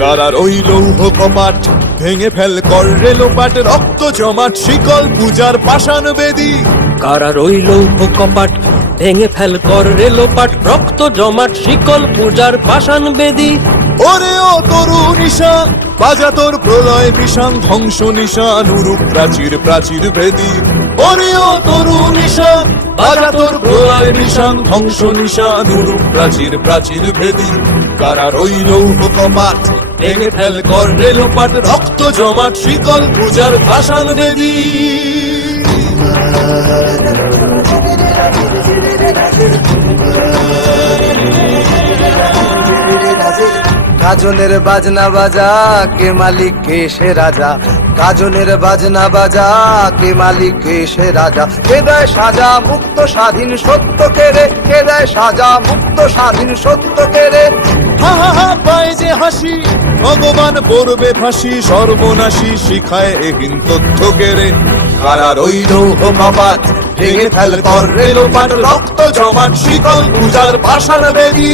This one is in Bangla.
কারার ওই লৌহ কপাট ভেঙে ফেল কর রেলোপাট, রক্ত জমাট শিকল পূজার পাষাণ বেদী। কারার ওই লৌহ কপাট ভেঙে ফেল কর রেলোপাট, রক্ত জমাট শিকল পূজার পাষাণ বেদী। ওরে ও তরু নিশান বাজা তোর প্রলয় বিষান, ধ্বংস নিশান উরূপ প্রাচীর প্রাচীর ভেদী। ওরে ও তরু নিশান বাজা তোর প্রলয় বিষান, ধ্বংস নিশান উরূপ প্রাচীর প্রাচীর ভেদী। কারার ওই লৌহ কপাট ভেঙে ফেল কর রেলোপাট, রক্ত জমাট শিকল পূজার পাষাণ বেদী। গাজনের বাজনা বাজা, কে মালিক কে সে রাজা। গাজনের বাজনা বাজা, কে মালিক কে সে রাজা। কে দেয় সাজা মুক্ত স্বাধীন সত্য কেড়ে, কে দেয় সাজা মুক্ত স্বাধীন সত্য কেড়ে। হা হা হা পায় যে হাসি, ভগবান পড়বে ফাঁসি, সর্বনাশী শিখায় এহীন তথ্য কেড়ে। কারার ওই লৌহ কপাট ভেঙে ফেল কর রেলোপাট, রক্ত জমাট শিকল পূজার পাষাণ বেদী।